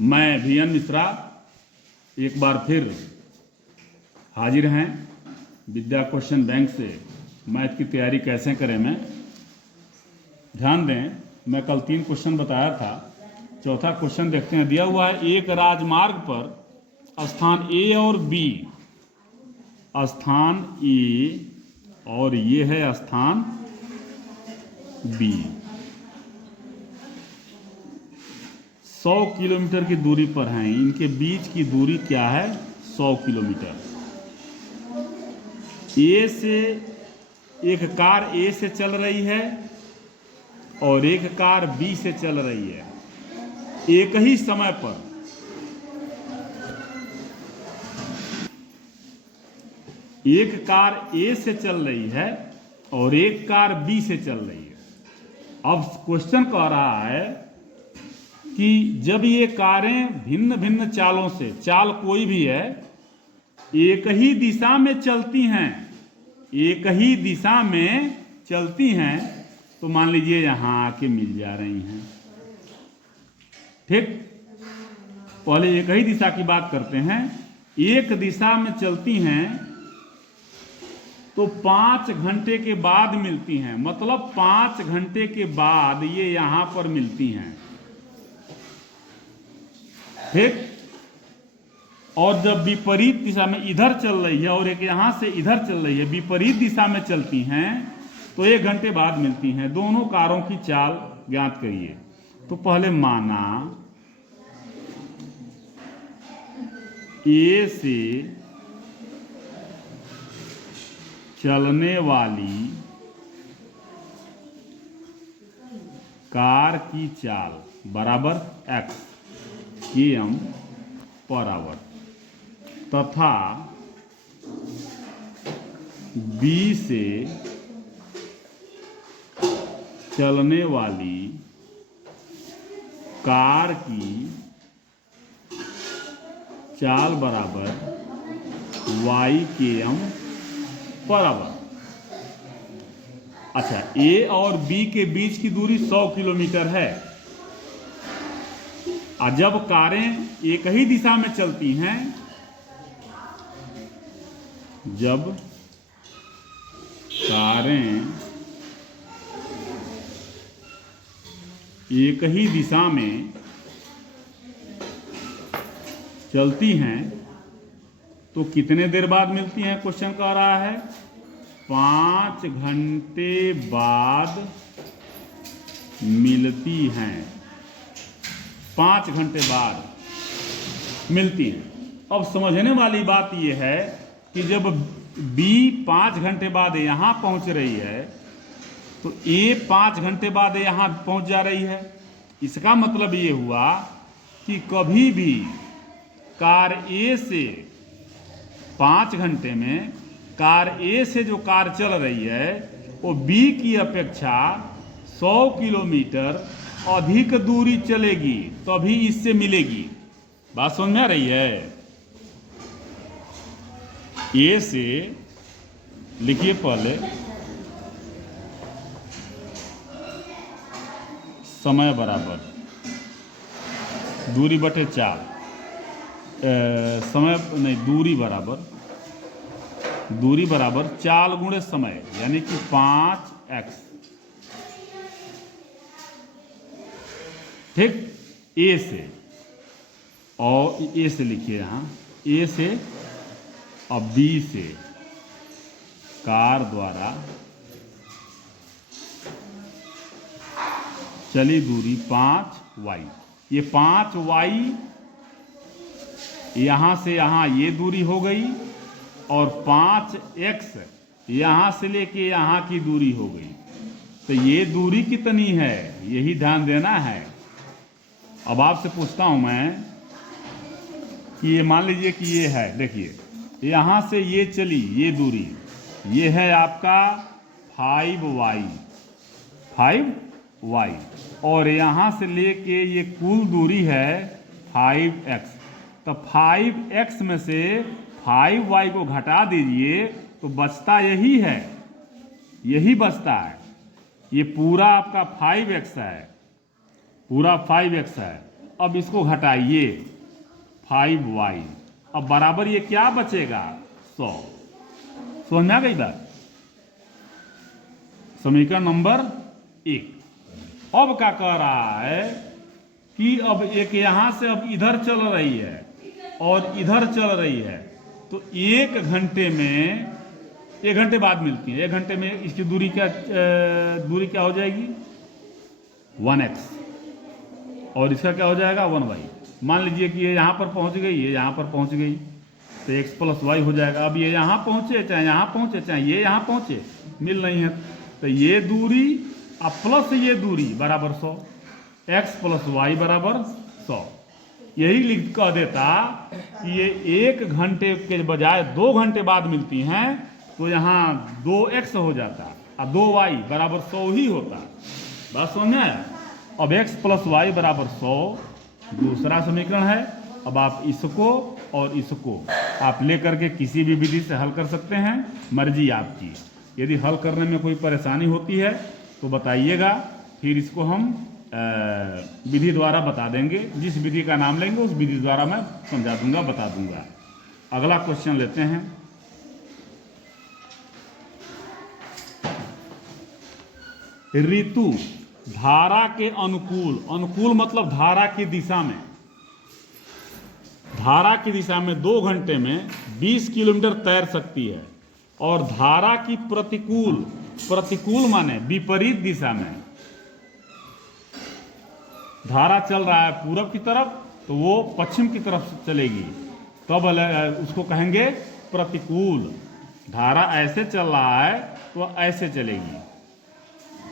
मैं VN मिश्रा एक बार फिर हाजिर हैं विद्या क्वेश्चन बैंक से। मैथ की तैयारी कैसे करें मैं ध्यान दें। मैं कल 3 क्वेश्चन बताया था, चौथा क्वेश्चन देखते हैं। दिया हुआ है एक राजमार्ग पर स्थान A और B, स्थान A और ये है स्थान B, 100 किलोमीटर की दूरी पर हैं। इनके बीच की दूरी क्या है? 100 किलोमीटर। A से एक कार A से चल रही है और एक कार B से चल रही है एक ही समय पर। एक कार A से चल रही है और एक कार B से चल रही है। अब क्वेश्चन कह रहा है कि जब ये कारें भिन्न भिन्न चालों से, चाल कोई भी है, एक ही दिशा में चलती हैं, एक ही दिशा में चलती हैं, तो मान लीजिए यहां आके मिल जा रही हैं। ठीक, पहले एक ही दिशा की बात करते हैं। एक दिशा में चलती हैं तो 5 घंटे के बाद मिलती हैं, मतलब 5 घंटे के बाद ये यहां पर मिलती हैं। ठीक, और जब विपरीत दिशा में इधर चल रही है और एक यहां से इधर चल रही है, विपरीत दिशा में चलती हैं तो 1 घंटे बाद मिलती हैं। दोनों कारों की चाल ज्ञात करिए। तो पहले माना A से चलने वाली कार की चाल बराबर x km पर आवर, तथा B से चलने वाली कार की चाल बराबर y km पर आवर। अच्छा, A और B के बीच की दूरी 100 किलोमीटर है। और जब कारें एक ही दिशा में चलती हैं, जब कारें एक ही दिशा में चलती हैं तो कितने देर बाद मिलती हैं? क्वेश्चन कह रहा है 5 घंटे बाद मिलती हैं। 5 घंटे बाद मिलती हैं। अब समझने वाली बात यह है कि जब B 5 घंटे बाद यहां पहुंच रही है तो A 5 घंटे बाद यहां पहुंच जा रही है। इसका मतलब ये हुआ कि कभी भी कार A से 5 घंटे में कार A से जो कार चल रही है वो B की अपेक्षा 100 किलोमीटर अधिक दूरी चलेगी, तभी इससे मिलेगी। बात समझ में आ रही है? A से लिखिए पहले समय बराबर दूरी बटे 4, समय नहीं, दूरी बराबर चाल गुणे समय, यानी कि 5x। ठीक, A से, और A से लिखिए यहां, A से और B से कार द्वारा चली दूरी 5y। ये 5y यहां से यहां ये दूरी हो गई, और 5x यहां से लेके यहां की दूरी हो गई। तो ये दूरी कितनी है, यही ध्यान देना है। अब आपसे पूछता हूं मैं कि ये मान लीजिए कि ये है, देखिए यहां से ये चली, ये दूरी, ये है आपका 5y, और यहां से लेके ये कुल दूरी है 5x। तो 5x में से 5y को घटा दीजिए तो बचता यही है, यही बचता है। ये पूरा आपका 5x है, पूरा 5x है। अब इसको घटाइए 5y, अब बराबर ये क्या बचेगा 100। समझ में आ गई बात? समीकरण नंबर 1। अब क्या कह रहा है कि अब एक यहां से अब इधर चल रही है और इधर चल रही है, तो 1 घंटे में 1 घंटे बाद मिलती है। 1 घंटे में इसकी दूरी क्या हो जाएगी 1x, और इसका क्या हो जाएगा 1y। मान लीजिए कि ये यहां पर पहुंच गई, ये यहां पर पहुंच गई, तो x + y हो जाएगा। अब ये यहां पहुंचे चाहे यहां पहुंचे चाहे ये यहां पहुंचे, मिल रही है, तो ये दूरी अब प्लस ये दूरी बराबर 100, x + y बराबर 100। यही लिख कह देता कि ये 1 घंटे के बजाय 2 घंटे बाद मिलती हैं, तो यहाँ 2x हो जाता और 2y बराबर 100 ही होता। बात समझ में आया? अब x + y बराबर 100 दूसरा समीकरण है। अब आप इसको और इसको आप लेकर के किसी भी विधि से हल कर सकते हैं, मर्जी आपकी। यदि हल करने में कोई परेशानी होती है तो बताइएगा, फिर इसको हम विधि द्वारा बता देंगे। जिस विधि का नाम लेंगे उस विधि द्वारा मैं समझा दूंगा, बता दूंगा। अगला क्वेश्चन लेते हैं। ऋतु धारा के अनुकूल, अनुकूल मतलब धारा की दिशा में, धारा की दिशा में 2 घंटे में 20 किलोमीटर तैर सकती है, और धारा की प्रतिकूल, प्रतिकूल माने विपरीत दिशा में, धारा चल रहा है पूरब की तरफ तो वो पश्चिम की तरफ चलेगी, तब उसको कहेंगे प्रतिकूल। धारा ऐसे चल रहा है तो ऐसे चलेगी,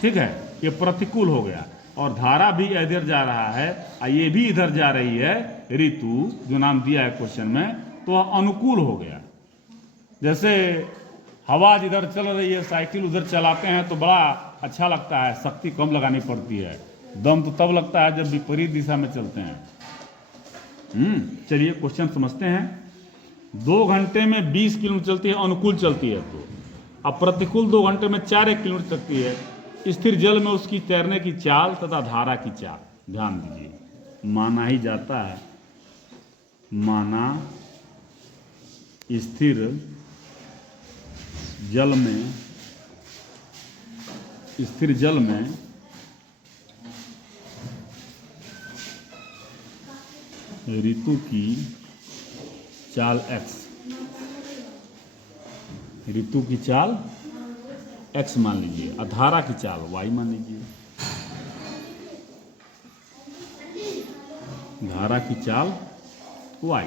ठीक है, ये प्रतिकूल हो गया। और धारा भी इधर जा रहा है और ये भी इधर जा रही है, ऋतु जो नाम दिया है क्वेश्चन में, तो अनुकूल हो गया। जैसे हवा जिधर चल रही है, साइकिल उधर चलाते हैं तो बड़ा अच्छा लगता है, शक्ति कम लगानी पड़ती है, दम तो तब लगता है जब विपरीत दिशा में चलते हैं। चलिए क्वेश्चन समझते हैं। 2 घंटे में 20 किलोमीटर चलती है, अनुकूल चलती है, तो अब प्रतिकूल 2 घंटे में 4 किलोमीटर चलती है। स्थिर जल में उसकी तैरने की चाल तथा धारा की चाल, ध्यान दीजिए, माना ही जाता है, माना स्थिर जल में, स्थिर जल में ऋतु की चाल x, ऋतु की चाल x मान लीजिए, और धारा की चाल y मान लीजिए, धारा की चाल y,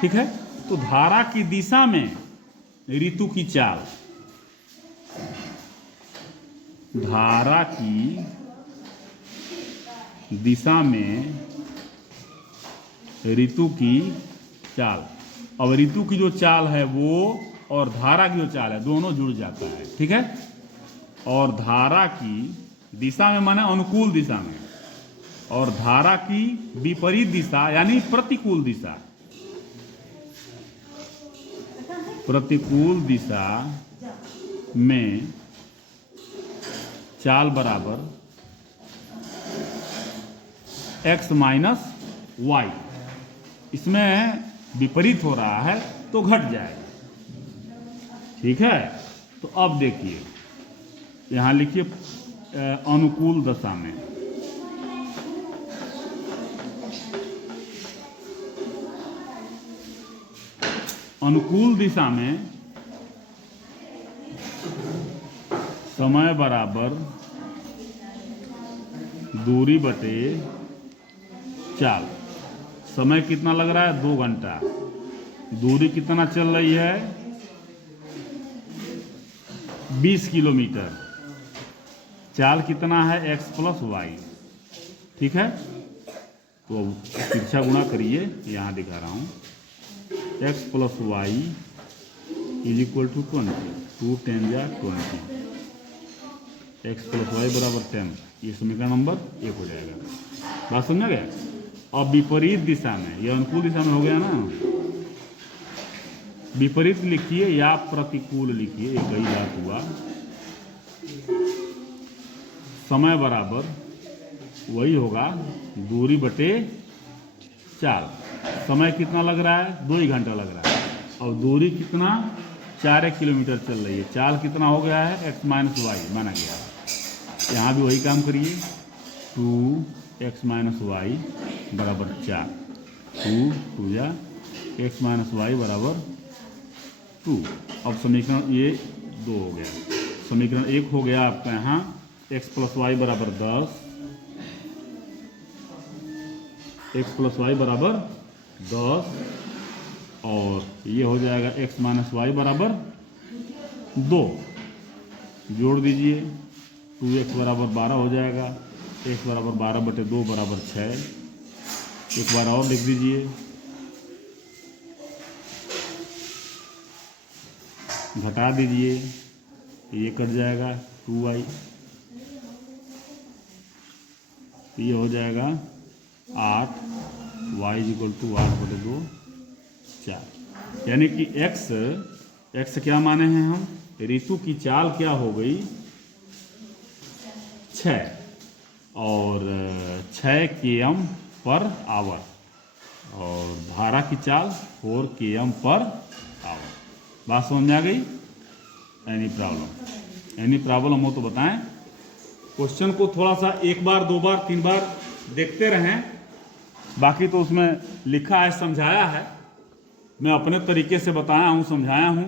ठीक है। तो धारा की दिशा में ऋतु की चाल, धारा की दिशा में ऋतु की चाल, अब ऋतु की जो चाल है वो और धारा की जो चाल है दोनों जुड़ जाता है, ठीक है। और धारा की दिशा में माने अनुकूल दिशा में, और धारा की विपरीत दिशा यानी प्रतिकूल दिशा, प्रतिकूल दिशा में चाल बराबर x - y, इसमें विपरीत हो रहा है तो घट जाएगा, ठीक है। तो अब देखिए यहां लिखिए अनुकूल दशा में, अनुकूल दिशा में समय बराबर दूरी बटे चाल। समय कितना लग रहा है 2 घंटा, दूरी कितना चल रही है 20 किलोमीटर, चाल कितना है x + y, ठीक है। तो तिरछा गुणा करिए, यहां दिखा रहा हूं, x + y = 20, 2 × 10 = 20, x + y बराबर 10, ये समीकरण नंबर 1 हो जाएगा। बात समझ गया? अब विपरीत दिशा में, यह अनुकूल दिशा में हो गया ना, विपरीत लिखिए या प्रतिकूल लिखिए, एक ही बात हुआ। समय बराबर वही होगा दूरी बटे चाल। समय कितना लग रहा है? 2 ही घंटा लग रहा है। और दूरी कितना? 4 किलोमीटर चल रही है। चाल कितना हो गया है? x माइनस वाई माना गया है। यहाँ भी वही काम करिए। 2x माइनस वाई बराबर 4। 2 या x माइनस वाई बराबर 2। अब समीकरण ये 2 हो गया। समीकरण 1 हो गया आपका यहाँ x प्लस वाई बराबर 10, x प्लस वाई बराबर 10, और ये हो जाएगा x माइनस वाई बराबर 2। जोड़ दीजिए, 2x बराबर 12 हो जाएगा। x बराबर 12/2 बराबर 6। एक बार और लिख दीजिए, घटा दीजिए, ये कट जाएगा 2y, ये हो जाएगा 8, y इक्वल टू 8/2 4। यानी कि x क्या माने हैं हम? ऋतु की चाल क्या हो गई? 6, और 6 km पर आवर, और धारा की चाल 4 km पर आवर। बात समझ में आ गई? एनी प्रॉब्लम हो तो बताएं। क्वेश्चन को थोड़ा सा 1 बार 2 बार 3 बार देखते रहें। बाकी तो उसमें लिखा है, समझाया है, मैं अपने तरीके से बताया हूँ, समझाया हूँ।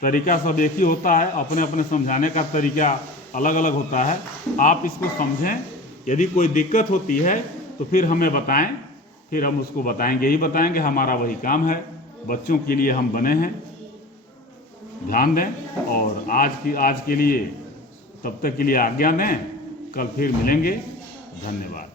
तरीका सब एक ही होता है, अपने अपने समझाने का तरीका अलग अलग होता है। आप इसको समझें। यदि कोई दिक्कत होती है तो फिर हमें बताएं, फिर हम उसको बताएंगे ही बताएंगे। हमारा वही काम है, बच्चों के लिए हम बने हैं। ध्यान दें, और आज के लिए तब तक के लिए आज्ञा दें। कल फिर मिलेंगे। धन्यवाद।